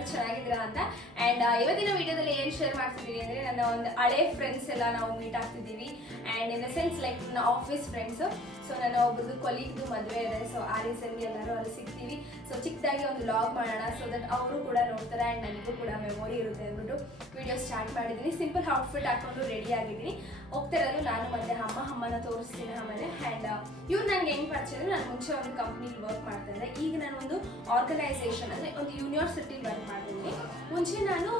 ಎಲ್ಲರೂ ಚೆನ್ನಾಗಿದ್ದೀರಾ ಅಂತ. ಆ್ಯಂಡ್ ಇವತ್ತಿನ ವಿಡಿಯೋದಲ್ಲಿ ಏನು ಶೇರ್ ಮಾಡ್ತಿದ್ದೀವಿ ಅಂದರೆ ನನ್ನ ಒಂದು ಹಳೆ ಫ್ರೆಂಡ್ಸ್ ಎಲ್ಲ ನಾವು ಮೀಟ್ ಆಗ್ತಿದ್ದೀವಿ. And in the sense like ನನ್ನ ಆಫೀಸ್ ಫ್ರೆಂಡ್ಸು. ಸೊ ನನ್ನ ಒಬ್ಬರದ್ದು ಕೊಲೀಗ್ದು ಮದುವೆ ಇದೆ. ಸೊ ಆ ರೀಸನ್ಗೆ ಎಲ್ಲರೂ ಅಲ್ಲಿ ಸಿಗ್ತೀವಿ. ಸೊ ಚಿಕ್ಕದಾಗಿ ಒಂದು ಲಾಗ್ ಮಾಡೋಣ, ಸೊ ದಟ್ ಅವರು ಕೂಡ ನೋಡ್ತಾರೆ ಆ್ಯಂಡ್ ನನಗೂ ಕೂಡ ಮೆಮೊರಿ ಇರುತ್ತೆ ಅಂದ್ಬಿಟ್ಟು ವಿಡಿಯೋ ಸ್ಟಾರ್ಟ್ ಮಾಡಿದ್ದೀನಿ. ಸಿಂಪಲ್ ಔಟ್ಫಿಟ್ ಹಾಕೊಂಡು ರೆಡಿ ಆಗಿದ್ದೀನಿ. ಹೋಗ್ತಿರೋದು ನಾನು ಮತ್ತು ಅಮ್ಮನ ತೋರಿಸ್ತೀನಿ ಆಮೇಲೆ. ಆ್ಯಂಡ್ ಇವ್ರು ನನಗೆ ಹೆಂಗೆ ಪರಿಚಯ ಅಂದರೆ, ನಾನು ಮುಂಚೆ ಒಂದು ಕಂಪ್ನಿಲಿ ವರ್ಕ್ ಮಾಡ್ತಾ ಇದ್ದೆ. ಈಗ ನಾನು ಒಂದು ಆರ್ಗನೈಸೇಷನ್ ಅಂದರೆ ಒಂದು ಯೂನಿವರ್ಸಿಟಿಲಿ ವರ್ಕ್ ಮಾಡ್ತಿದ್ದೀನಿ. ಮುಂಚೆ ನಾನು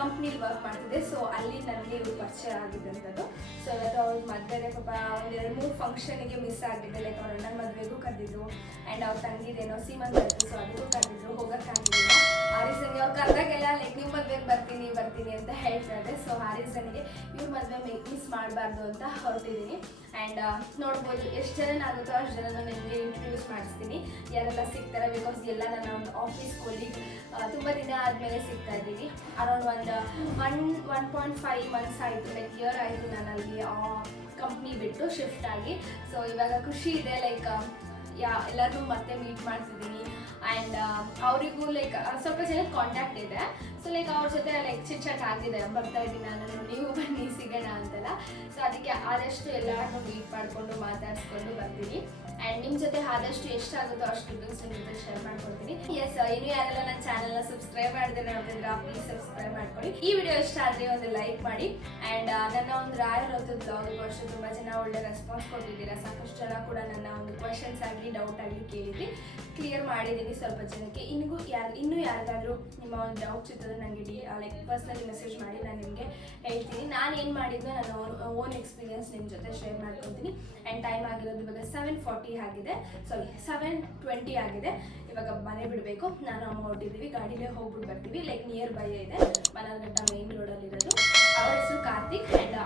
ಕಂಪ್ನಿಲಿ ವರ್ಕ್ ಮಾಡ್ತಿದ್ದೆ. ಸೊ ಅಲ್ಲಿ ನನಗೆ ಇವ್ರು ಪರಿಚಯ ಆಗಿದ್ದಂಥದ್ದು. ಸೊ ಇವತ್ತು ಅವ್ರ ಮದುವೆ ಪಾಪ ಒಂದು 2-3 ಫಂಕ್ಷನಿಗೆ ಮಿಸ್ ಆಗಿದ್ದೆ. ಲೈಕ್ ಅವ್ರ ಅಣ್ಣನ ಮದುವೆಗೂ ಕರೆದಿದ್ರು ಆ್ಯಂಡ್ ಅವ್ರ ತಂಗಿದೇನೋ ಸೀಮಂತ ಆಯಿತು. ಸೊ ಅದಕ್ಕೂ ಕರೆದಿದ್ರು, ಹೋಗೋಕ್ಕಾಗಿಲ್ಲ. ಆ ರೀಸನ್ಗೆ ಅವ್ರು ಕರೆದಾಗೆಲ್ಲ ಲೈಕ್ ನಿಮ್ಮ ಮದುವೆಗೆ ಬರ್ತೀನಿ ಅಂತ ಹೇಳ್ತಾ ಇದ್ದೆ. ಸೊ ಆ ರೀಸನ್ಗೆ ಇವ್ರ ಮದುವೆ ಮಿಸ್ ಮಾಡಬಾರ್ದು ಅಂತ ಹೊರಟಿದ್ದೀನಿ. ಆ್ಯಂಡ್ ನೋಡ್ಬೋದು ಎಷ್ಟು ಜನ ಆಗುತ್ತೋ ಅಷ್ಟು ಜನ ನಿಮಗೆ ಇಂಟ್ರೊಡ್ಯೂಸ್ ಮಾಡಿಸ್ತೀನಿ, ಯಾರೆಲ್ಲ ಸಿಗ್ತಾರೆ. ಬಿಕಾಸ್ ಎಲ್ಲ ನನ್ನ ಒಂದು ಆಫೀಸ್ ಕೊಲೀಗ್ ತುಂಬ ದಿನ ಆದಮೇಲೆ ಸಿಗ್ತಾ ಇದ್ದೀವಿ. ಅರೌಂಡ್ ಒಂದು 1.5 ಮಂತ್ಸ್ ಆಯಿತು, ಲೈಕ್ ಇಯರ್ ಆಯಿತು ನಾನು ಅಲ್ಲಿ ಕಂಪ್ನಿ ಬಿಟ್ಟು ಶಿಫ್ಟ್ ಆಗಿ. ಸೊ ಇವಾಗ ಖುಷಿ ಇದೆ, ಲೈಕ್ ಎಲ್ಲರೂ ಮತ್ತೆ ಮೀಟ್ ಮಾಡ್ತಿದ್ದೀನಿ. ಆ್ಯಂಡ್ ಅವರಿಗೂ ಲೈಕ್ ಸ್ವಲ್ಪ ಜನ ಕಾಂಟ್ಯಾಕ್ಟ್ ಇದೆ. ಸೊ ಲೈಕ್ ಅವ್ರ ಜೊತೆ ಲೈಕ್ ಚಿಟ್ ಆಗಿದೆ, ಬರ್ತಾ ಇದ್ದೀನಿ ನಾನು, ನೀವು ಬನ್ನಿ ಸಿಗೋಣ ಅಂತೆಲ್ಲ. ಸೊ ಅದಕ್ಕೆ ಆದಷ್ಟು ಎಲ್ಲರನ್ನೂ ಮೀಟ್ ಮಾಡಿಕೊಂಡು ಮಾತಾಡಿಸ್ಕೊಂಡು ಬರ್ತೀನಿ. ಆ್ಯಂಡ್ ನಿಮ್ಮ ಜೊತೆ ಆದಷ್ಟು ಎಷ್ಟಾಗುತ್ತೋ ಅಷ್ಟು ಡಿಟೇಲ್ಸ್ ನಿಮ್ಮ ಜೊತೆ ಶೇರ್ ಮಾಡ್ಕೊಡ್ತೀನಿ. ಎಸ್, ಇನ್ನೂ ಯಾರೆಲ್ಲ ನನ್ನ ಚಾನಲ್ನ ಸಬ್ಸ್ಕ್ರೈಬ್ ಮಾಡಿದ್ರೆ ನೋಡಿದ್ರೆ ಪ್ಲೀಸ್ ಸಬ್ಸ್ಕ್ರೈಬ್ ಮಾಡ್ಕೊಳ್ಳಿ. ಈ ವಿಡಿಯೋ ಇಷ್ಟ ಆದರೆ ಒಂದು ಲೈಕ್ ಮಾಡಿ. ಆ್ಯಂಡ್ ನನ್ನ ಒಂದು ರಾಯಲ್ ಹೊತ್ತದ ಬ್ಲಾಗಿಗೂ ಅಷ್ಟು ತುಂಬ ಜನ ಒಳ್ಳೆ ರೆಸ್ಪಾನ್ಸ್ ಕೊಟ್ಟಿದ್ದೀರಾ. ಸಾಕಷ್ಟು ಜನ ಕೂಡ ನನ್ನ ಒಂದು ಕ್ವೆಶನ್ಸ್ ಆಗಲಿ ಡೌಟ್ ಆಗಲಿ ಕೇಳಿದ್ರಿ, ಕ್ಲಿಯರ್ ಮಾಡಿದ್ದೀನಿ ಸ್ವಲ್ಪ ಜನಕ್ಕೆ. ಇನ್ನೂ ಯಾರಿಗಾದರೂ ನಿಮ್ಮ ಒಂದು ಡೌಟ್ಸ್ ಇರ್ತದೆ ನನಗೆ ಲೈಕ್ ಪರ್ಸ್ನಲಿ ಮೆಸೇಜ್ ಮಾಡಿ, ನಾನು ನಿಮಗೆ ಹೇಳ್ತೀನಿ. ನಾನು ಏನು ಮಾಡಿದ್ದು ನನ್ನ ಓನ್ ಎಕ್ಸ್ಪೀರಿಯನ್ಸ್ ನಿಮ್ಮ ಜೊತೆ ಶೇರ್ ಮಾಡ್ಕೊತೀನಿ. ಆ್ಯಂಡ್ ಟೈಮ್ ಆಗಿರೋದು ಇವಾಗ 7:40 ಆಗಿದೆ, 7:20 ಆಗಿದೆ. ಇವಾಗ ಮನೆ ಬಿಡಬೇಕು, ನಾನು ಅಮ್ಮ ಹೊಟ್ಟಿದ್ದೀವಿ, ಗಾಡಿಲೇ ಹೋಗ್ಬಿಟ್ಟು ಬರ್ತೀವಿ. ಲೈಕ್ ನಿಯರ್ ಬೈ ಇದೆ, ಮನಗಂಟ ಮೇನ್ ರೋಡಲ್ಲಿರೋದು. ಅವ್ರ ಹೆಸರು ಕಾರ್ತಿಕ್. ಆ್ಯಂಡ್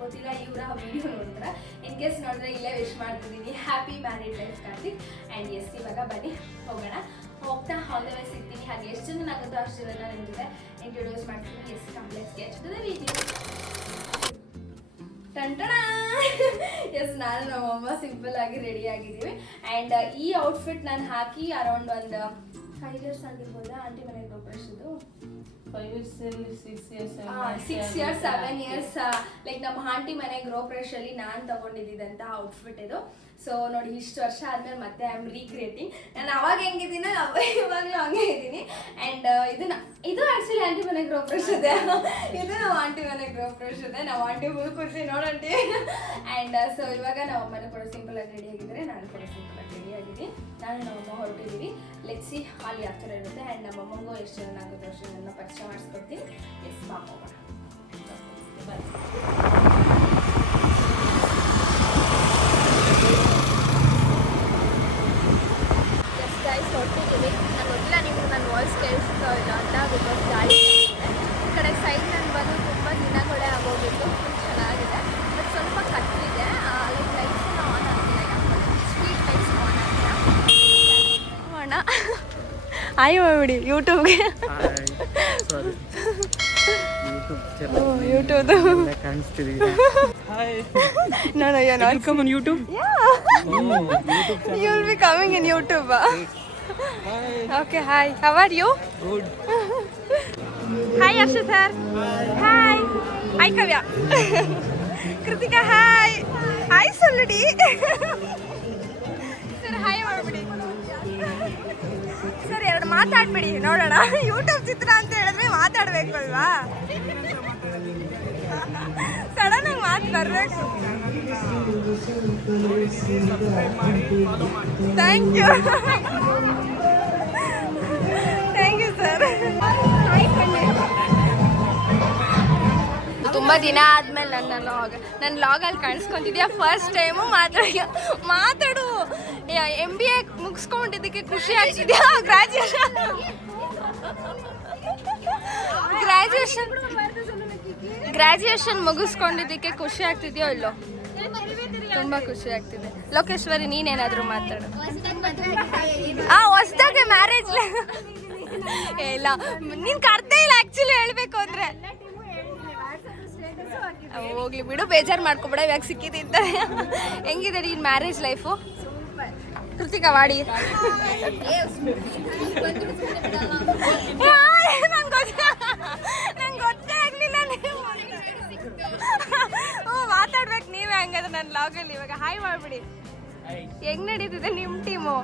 ಗೊತ್ತಿಲ್ಲ ಇವರ ವಿಡಿಯೋ ನೋಡಿದ್ರೆ, ಇನ್ ಕೇಸ್ ನೋಡಿದ್ರೆ ಇಲ್ಲೇ ವಿಶ್ ಮಾಡ್ತಿದ್ದೀನಿ, happy married life Karthik. And yes, ಇವಾಗ ಬನ್ನಿ ಹೋಗೋಣ. ಹೋಗ್ತಾ ಆಲ್ ದ ವೇ ಸಿಗ್ತೀನಿ. ಹಾಗೆ ಎಷ್ಟು ಜನ ಆಗುತ್ತೋ ಅಷ್ಟು ಜನ ನಿಮ್ಮ ಜೊತೆ ಇಂಟ್ರೊಡ್ಯೂಸ್ ಮಾಡ್ತೀನಿ. ಎಸ್, ಕಾಂಪ್ಲೆಕ್ಸ್ಗೆ ಹಚ್ಚಿದೆ ವಿಡಿಯೋ ಟಂಟಣ. ಎಸ್, ನಾನು ನಮ್ಮಮ್ಮ ಸಿಂಪಲ್ ಆಗಿ ರೆಡಿ ಆಗಿದ್ದೀವಿ. ಆ್ಯಂಡ್ ಈ ಔಟ್ಫಿಟ್ ನಾನು ಹಾಕಿ ಅರೌಂಡ್ ಒಂದು 5 ಇಯರ್ಸ್ ಆಗಿರ್ಬೋದಾ ಆಂಟಿ ಮನೆಗೆ ಹೋಗೋಷ್ಟು. 6 ಇಯರ್ಸ್ 7 ಇಯರ್ಸ್ ಲೈಕ್ ನಮ್ಮ ಆಂಟಿ ಮನೆ ಗೃಹಪ್ರವೇಶಲ್ಲಿ ನಾನು ತಗೊಂಡಿದ್ದಂಥ ಔಟ್ಫಿಟ್ ಇದು. ಸೊ ನೋಡಿ, ಇಷ್ಟು ವರ್ಷ ಆದ್ಮೇಲೆ ಮತ್ತೆ ಐ ಆಮ್ ರೀಕ್ರಿಯೇಟಿಂಗ್. ನಾನು ಅವಾಗ ಹೆಂಗಿದ್ದೀನೋ ಇವಾಗಲೂ ಹಂಗೆ ಇದ್ದೀನಿ. ಆ್ಯಂಡ್ ಇದು ಆ್ಯಕ್ಚುಲಿ ಆಂಟಿ ಮನೆ ಗೃಹಪ್ರವೇಶ ಇದೆ. ಇದು ನಾವು ಆಂಟಿ ಮನೆ ಗೃಹಪ್ರವೇಶ ಇದೆ. ನಾವು ಆಂಟಿ ಫುಲ್ ಖುಷಿ ನೋಡಂಟಿ. ಆ್ಯಂಡ್ ಸೊ ಇವಾಗ ನಾವು ಅಮ್ಮನ ಕೂಡ ಸಿಂಪಲ್ ಆಗಿ ರೆಡಿ ಆಗಿದ್ದಾರೆ, ನಾನು ಕೂಡ ಸಿಂಪಲ್ ಆಗಿ ರೆಡಿ ಆಗಿದ್ದೀನಿ. ನಾನು ನಮ್ಮಮ್ಮ ಹೊರಟಿದ್ದೀವಿ. ಲೆಟ್ಸಿ ಅಲ್ಲಿ ಯಾವ ಥರ ಇರುತ್ತೆ. ಆ್ಯಂಡ್ ನಮ್ಮಮ್ಮಂಗೂ ಎಷ್ಟು ಜನ ಆಗುತ್ತೆ ಅಷ್ಟು ನನ್ನ ಪರಿಚಯ ಮಾಡಿಸ್ಕೊಡ್ತೀನಿ. ಎಸ್, ಪಾಪ ಹೊರಟಿದ್ದೀವಿ. ನಾನು ಗೊತ್ತಿಲ್ಲ ನಿಮ್ಗೆ ನನ್ನ ವಾಯ್ಸ್ ಕೇಳಿಸ್ತಾ ಇಲ್ಲ ಅಂತ, ಬಿಕಾಸ್ ಗಾಡಿ ಈ ಕಡೆ ಸೈಡ್ ನಾನು ಬಂದು ತುಂಬ ದಿನಗಳೇ ಆಗೋಗಿತ್ತು. ಫುಲ್ ಚೆನ್ನಾಗಿದೆ, ಬಟ್ ಸ್ವಲ್ಪ ಕತ್ತಲಿದೆ. ಲೈಕ್ ಲೈಟ್ಸನ್ನ ಆನ್ ಆಗಿಲ್ಲ, ಯಾಕಂದರೆ ಸ್ಟ್ರೀಟ್ ಲೈಟ್ಸ್ ಆನ್ ಆಗಿಲ್ಲ. ಅಣ್ಣ ಆಯ್ ಮಾಡ್ಬಿಡಿ ಯೂಟ್ಯೂಬ್ಗೆ. ಯೂಟ್ಯೂಬ್ ಕಾಣಿಸ್ತಿದೆ. No, you're not. Will come on YouTube? Yeah. YouTube You will be coming in YouTube. Hi. Okay, hi. How are you? Good. Hi, Arsha sir. Hi. Hi, Kavya. Kritika, hi. Hi, Soludi. Sir, hi ಮಾಡ್ಬಿಡಿ. Sir, ಎರಡು ಮಾತಾಡ್ಬಿಡಿ ನೋಡೋಣ. YouTube ಚಿತ್ರ ಅಂತ ಹೇಳಿದ್ರೆ ಮಾತಾಡಬೇಕು ಅಲ್ವಾ? Sudden ಆಗಿ ಮಾತು ಬರಬೇಕು. Thank you sir. ತುಂಬ ದಿನ ಆದಮೇಲೆ ನನ್ನ ಲಾಗಲ್ಲಿ ಕಾಣಿಸ್ಕೊತಿದ್ಯಾ ಫಸ್ಟ್ ಟೈಮು. ಮಾತಾಡು. MBA ಮುಗಿಸ್ಕೊಂಡಿದ್ದಕ್ಕೆ ಖುಷಿ ಆಗ್ತಿದ್ಯಾ? ಗ್ರ್ಯಾಜುಯೇಷನ್ ಮುಗಿಸ್ಕೊಂಡಿದ್ದಕ್ಕೆ ಖುಷಿ ಆಗ್ತಿದ್ಯೋ ಇಲ್ಲೋ? ತುಂಬ ಖುಷಿ ಆಗ್ತಿದೆ. ಲೋಕೇಶ್ವರಿ, ನೀನೇನಾದರೂ ಮಾತಾಡು. ಹೊಸ್ದಾಗೆ ಮ್ಯಾರೇಜ್ ಇಲ್ಲ, ನೀನು ಕರ್ದೇ ಇಲ್ಲ ಆ್ಯಕ್ಚುಲಿ ಹೇಳಬೇಕು ಅಂದರೆ. ಹೋಗ್ಲಿ ಬಿಡು, ಬೇಜಾರು ಮಾಡ್ಕೊಬೇಡ, ಇವಾಗ ಸಿಕ್ಕಿದ್ದ. ಹೆಂಗಿದೆ ನೀನು ಮ್ಯಾರೇಜ್ ಲೈಫು? ಕೃತಿಕಾ ವಾಡಿ. ನಾನು ವ್ಲಾಗಲ್ಲಿ ಇವಾಗ ಹಾಯ್ ಮಾಡ್ಬಿಡಿ. ಹೆಂಗ್ ನಡೀತಿದೆ ನಿಮ್ ಟೀಮು?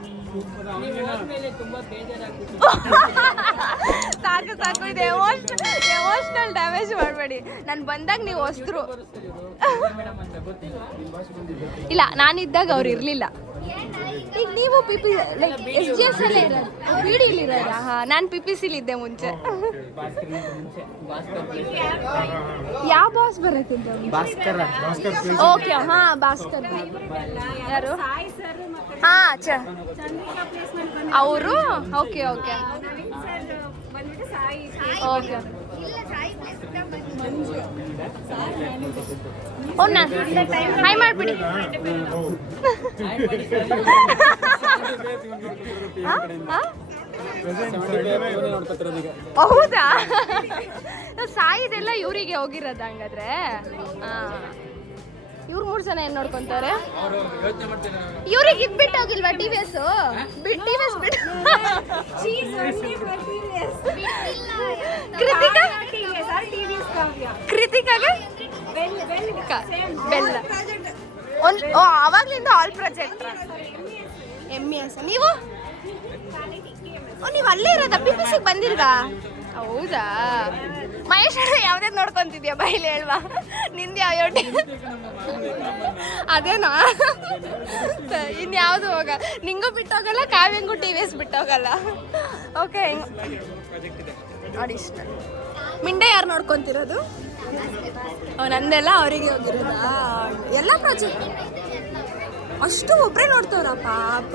ಸಾಕು ಸಾಕು, ಇದು ಎಮೋಷನಲ್ ಡ್ಯಾಮೇಜ್ ಮಾಡಬೇಡಿ. ನಾನು ಬಂದಾಗ ನೀವು ಹೊಸ್ತರು. ಇಲ್ಲ, ನಾನಿದ್ದಾಗ ಅವ್ರು ಇರಲಿಲ್ಲ. ಈಗ ನೀವು ಪಿಪಿ ಲೈಕ್ SGS ಅಲ್ಲೇ ಇರೋದು, BDಯಲ್ಲಿ ಇರೋದಾ? ಹಾಂ, ನಾನು PPCಲಿ ಇದ್ದೆ ಮುಂಚೆ. ಯಾವ ಬಾಸ್ ಬರುತ್ತೆ? ಓಕೆ, ಹಾಂ, ಭಾಸ್ಕರ್. ಯಾರು? ಹಾಂ, ಅವರು. Okay okay okay. ಹಾಯ್ ಮಾಡ್ಬಿಡಿ. ಹೌದಾ? ಸಾಯಿದೆಲ್ಲ ಇವರಿಗೆ ಹೋಗಿರೋದು ಹಂಗಾದ್ರೆ. ಇವ್ರು 3 ಜನ ಏನ್ ನೋಡ್ಕೊಂತಾರೆ? ಇವ್ರಿಗೆ ಇದ್ಬಿಟ್ಟು ಹೋಗಿಲ್ವಾ TVS? TVS ಬಿಟ್ಟು ಕೃತಿಕಾಗೆ ಬೆಲ್ಲ. ಅವಾಗ್ಲಿಂದ ಆಲ್ ಪ್ರಾಜೆಕ್ಟ್ MES. ನೀವು ನೀವು ಅಲ್ಲೇ ಇರೋದಾ? PPCಗೆ ಬಂದಿಲ್ವಾ? ಹೌದಾ? ಮಹೇಶ್ ಯಾವ್ದೇ ನೋಡ್ಕೊಂತಿದ್ಯಾ? ಬೈಲಿ ಹೇಳ್ವಾ, ನಿಂದು ಯಾವ ಅದೇನಾ? ಇನ್ಯಾವುದು ಹೋಗ, ನಿಂಗೂ ಬಿಟ್ಟೋಗಲ್ಲ, ಕಾವ್ಯಂಗೂ TVS ಬಿಟ್ಟೋಗಲ್ಲ. Okay, additional. ಮಿಂಡೆ ಯಾರು ನೋಡ್ಕೊಂತಿರೋದು? ನಂದೆಲ್ಲ ಅವರಿಗೆ ಹೋಗಿರೋದಾ? ಎಲ್ಲ ಪ್ರಾಜೆಕ್ಟ್ ಅಷ್ಟು ಒಬ್ಬರೇ ನೋಡ್ತವ್ರ ಪಾಪ.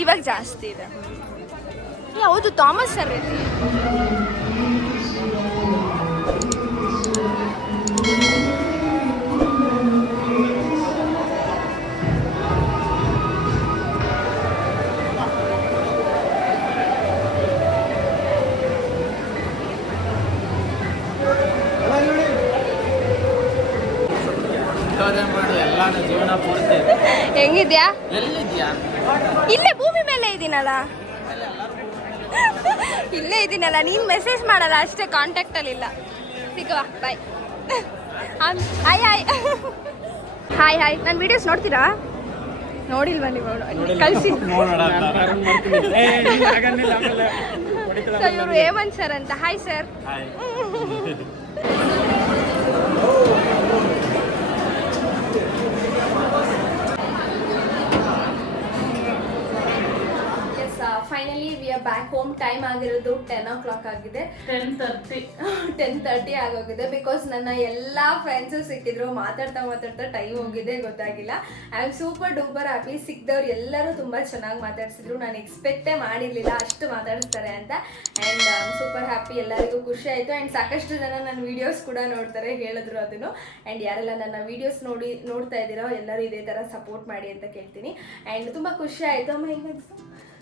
ಇವಾಗ ಜಾಸ್ತಿ ಇದೆ. ಹೌದು, ಥಾಮಸ್ ಸರ್ ಇದೆ. ಹೆಂಗಿದ್ಯಾ? ಇಲ್ಲೇ ಭೂಮಿ ಮೇಲೆ ಇದ್ದೀನಲ್ಲ, ಇಲ್ಲೇ ಇದ್ದೀನಲ್ಲ. ನೀನು ಮೆಸೇಜ್ ಮಾಡಲ್ಲ ಅಷ್ಟೇ, ಕಾಂಟ್ಯಾಕ್ಟಲ್ಲಿ ಇಲ್ಲ. ಸಿಗುವ, bye. Hi hi hi hi. ನನ್ನ ವೀಡಿಯೋಸ್ ನೋಡ್ತೀರಾ? ನೋಡಿಲ್ವಾ ನೀವು? ಕಳಿಸಿ. ಸೊ ಇವರು ಹೇಮಂತ್ ಸರ್ ಅಂತ. Hi sir. Finally we are back home. Time ಆಗಿರೋದು 10 o'clock ಆಗಿದೆ. 10:30 ಆಗೋಗಿದೆ. ಬಿಕಾಸ್ ನನ್ನ ಎಲ್ಲ ಫ್ರೆಂಡ್ಸು ಸಿಕ್ಕಿದ್ರು. ಮಾತಾಡ್ತಾ ಟೈಮ್ ಹೋಗಿದೆ ಗೊತ್ತಾಗಿಲ್ಲ. I am super duper happy. ಸಿಕ್ಕಿದವ್ರು ಎಲ್ಲರೂ ತುಂಬ ಚೆನ್ನಾಗಿ ಮಾತಾಡ್ಸಿದ್ರು. ನಾನು ಎಕ್ಸ್ಪೆಕ್ಟೇ ಮಾಡಿರಲಿಲ್ಲ ಅಷ್ಟು ಮಾತಾಡಿಸ್ತಾರೆ ಅಂತ. And I am super happy. ಎಲ್ಲರಿಗೂ ಖುಷಿ ಆಯಿತು. ಆ್ಯಂಡ್ ಸಾಕಷ್ಟು ಜನ ನನ್ನ ವೀಡಿಯೋಸ್ ಕೂಡ ನೋಡ್ತಾರೆ, ಹೇಳಿದ್ರು ಅದನ್ನು. ಆ್ಯಂಡ್ ಯಾರೆಲ್ಲ ನನ್ನ ವೀಡಿಯೋಸ್ ನೋಡ್ತಾ ಇದ್ದೀರೋ ಎಲ್ಲರೂ ಇದೇ ಥರ ಸಪೋರ್ಟ್ ಮಾಡಿ ಅಂತ ಕೇಳ್ತೀನಿ. ಆ್ಯಂಡ್ ತುಂಬ ಖುಷಿ ಆಯಿತು. ಅಮ್ಮ ಹೆಂಗೆ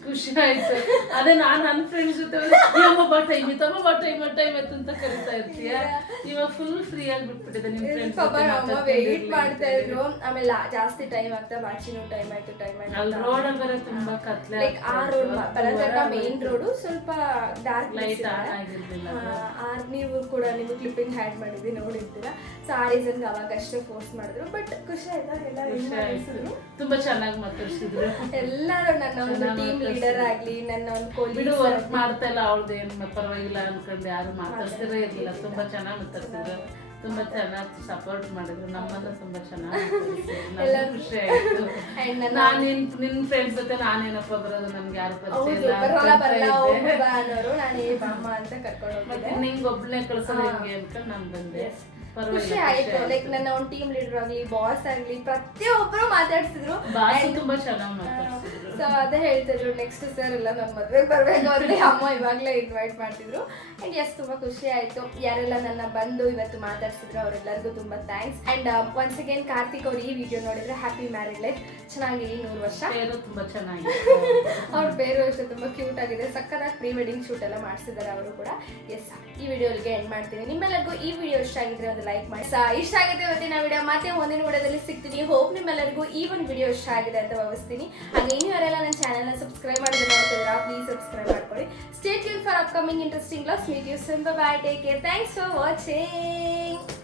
ಖುಷಿ ಆಯ್ತು. ಅದೇ ನನ್ನ ಫ್ರೆಂಡ್ಸ್ ಜೊತೆ ಟೈಮ್ ಅಂತ ಕರಿತಾ ಇರ್ತೀಯ. ಇವಾಗ ಫುಲ್ ಫ್ರೀ ಆಗಿ ಬಿಟ್ಬಿಟ್ಟಿದೆ. ನಿಮ್ ಫ್ರೆಂಡ್ಸ್ ವೇಟ್ ಮಾಡ್ತಾ ಇದ್ರು. ಆಮೇಲೆ ಜಾಸ್ತಿ ಟೈಮ್ ಆಗ್ತಾ ಬಾಚಿನೂ ಟೈಮ್ ಆಯ್ತು. ರೋಡ್ ಬೇರೆ ತುಂಬಾ ಕತ್ಲೆ. ಲೈಕ್ ಆ ರೋಡ್ ಬಲಗಟ್ಟ ಮೇನ್ ರೋಡು ಸ್ವಲ್ಪ ಡಾರ್ಕ್ ಲೈಟ್ ಆಗಿರ್ಲಿಲ್ಲ. ನೀವು ಕೂಡ ನೀವು ಕ್ಲಿಪ್ಪಿಂಗ್ ಹ್ಯಾಡ್ ಮಾಡಿದ್ವಿ, ನೋಡಿರ್ತೀರಾ. ಸೊ ಆ ರೀಸನ್ಗೆ ಅವಾಗ ಅಷ್ಟೇ ಫೋರ್ಸ್ ಮಾಡಿದ್ರು. ಬಟ್ ಖುಷಿ ಆಯ್ತಾ? ಎಲ್ಲರೂ ತುಂಬಾ ಚೆನ್ನಾಗಿ ಮಾತಾಡ್ಸಿದ್ರು. ಎಲ್ಲರೂ ನನ್ನ ಒಂದು ಟೀಮ್ ಲೀಡರ್ ಆಗ್ಲಿ, ನನ್ನ ಒಂದು ಕೊಲಿ ವರ್ಕ್ ಮಾಡ್ತಾ ಇಲ್ಲ, ಅವ್ರದ್ದು ಏನು ಪರವಾಗಿಲ್ಲ ಅನ್ಕೊಂಡು ಯಾರು ಮಾತಾಡ್ತಿರೇ ಇರ್ಲಿಲ್ಲ. ತುಂಬಾ ಚೆನ್ನಾಗಿ ಮಾತಾಡ್ತಿದ್ರು, ತುಂಬಾ ಚೆನ್ನಾಗಿ ಸಪೋರ್ಟ್ ಮಾಡಿದ್ರು. ನಮ್ಮನ್ನ ತುಂಬಾ ಚೆನ್ನಾಗಿ ಖುಷಿ ಆಯ್ತು. ನಾನು ನಿನ್ ಫ್ರೆಂಡ್ಸ್ ಜೊತೆ ನಾನೇನಪ್ಪ ಬರೋದು, ನನ್ಗೆ ಯಾರು ಪರಿಚಯ ಇಲ್ಲ, ನಿಂಗೆ ಒಬ್ಳನ್ನೇ ಕಳ್ಸೋದು ಹೆಂಗೆ ಅಂತ ನಾನು ಬಂದೆ. ಖುಷಿ ಆಯ್ತು. ಲೈಕ್ ನನ್ನ ಒಂದು ಟೀಮ್ ಲೀಡರ್ ಆಗ್ಲಿ, ಬಾಸ್ ಆಗ್ಲಿ, ಪ್ರತಿಯೊಬ್ಬರು ಮಾತಾಡ್ಸಿದ್ರು. ತುಂಬಾ ಚೆನ್ನಾಗಿ ಮಾತಾಡ್ಸಿದ್ರು. ಸೊ ಅದೇ ಹೇಳ್ತಿದ್ರು, ನೆಕ್ಸ್ಟ್ ಸರ್ ಎಲ್ಲ ನಮ್ಮ ಮದ್ವೆಗೆ ಬರ್ಬೇಕು ಅಂದ್ರೆ ಅಮ್ಮ ಇವಾಗಲೇ ಇನ್ವೈಟ್ ಮಾಡ್ತಿದ್ರು. ಆ್ಯಂಡ್ ಎಸ್ ತುಂಬ ಖುಷಿ ಆಯಿತು. ಯಾರೆಲ್ಲ ನನ್ನ ಬಂದು ಇವತ್ತು ಮಾತಾಡ್ಸಿದ್ರು ಅವರೆಲ್ಲರಿಗೂ ತುಂಬ thanks. And once again Karthik ಅವ್ರು ಈ ವಿಡಿಯೋ ನೋಡಿದ್ರೆ ಹ್ಯಾಪಿ ಮ್ಯಾರಿಡ್ ಲೈಫ್. ಚೆನ್ನಾಗಿ 100 ವರ್ಷ. ತುಂಬ ಚೆನ್ನಾಗಿ ಅವ್ರ ಬೇರು ಅಷ್ಟೇ ತುಂಬ ಕ್ಯೂಟ್ ಆಗಿದೆ. ಸಕ್ಕತ್ತಾಗಿ ಪ್ರೀ ವೆಡ್ಡಿಂಗ್ ಶೂಟ್ ಎಲ್ಲ ಮಾಡಿಸಿದ್ದಾರೆ ಅವರು ಕೂಡ. ಎಸ್ ಈ ವಿಡಿಯೋಗೆ ಎಂಡ್ ಮಾಡ್ತೀನಿ. ನಿಮ್ಮೆಲ್ಲರಿಗೂ ಈ ವಿಡಿಯೋ ಇಷ್ಟ ಆಗಿದ್ರೆ ಒಂದು ಲೈಕ್ ಮಾಡಿ. ಇಷ್ಟ ಆಗಿದೆ ಇವತ್ತಿನ ವಿಡಿಯೋ. ಮತ್ತೆ ಮುಂದಿನ ವಿಡಿಯೋದಲ್ಲಿ ಸಿಗ್ತೀನಿ. ಹೋಪ್ ನಿಮ್ಮೆಲ್ಲರಿಗೂ ಈ ಒಂದು ವಿಡಿಯೋ ಇಷ್ಟ ಆಗಿದೆ ಅಂತ ಭಾವಿಸ್ತೀನಿ. ಹಾಗೆ ಇನ್ನು ಯಾರೆಲ್ಲ ನನ್ನ ಚಾನಲ್ನ ಸಬ್ಸ್ಕ್ರೈಬ್ ಮಾಡಿದ್ರೆ ನೋಡ್ತಿದ್ದೀರಾ, ಪ್ಲೀಸ್ ಸಬ್ಸ್ಕ್ರೈಬ್ ಮಾಡ್ಕೊಳ್ಳಿ. Stay tune for upcoming interesting vlogs. Meet you soon. Bye bye. Take care. Thanks for watching.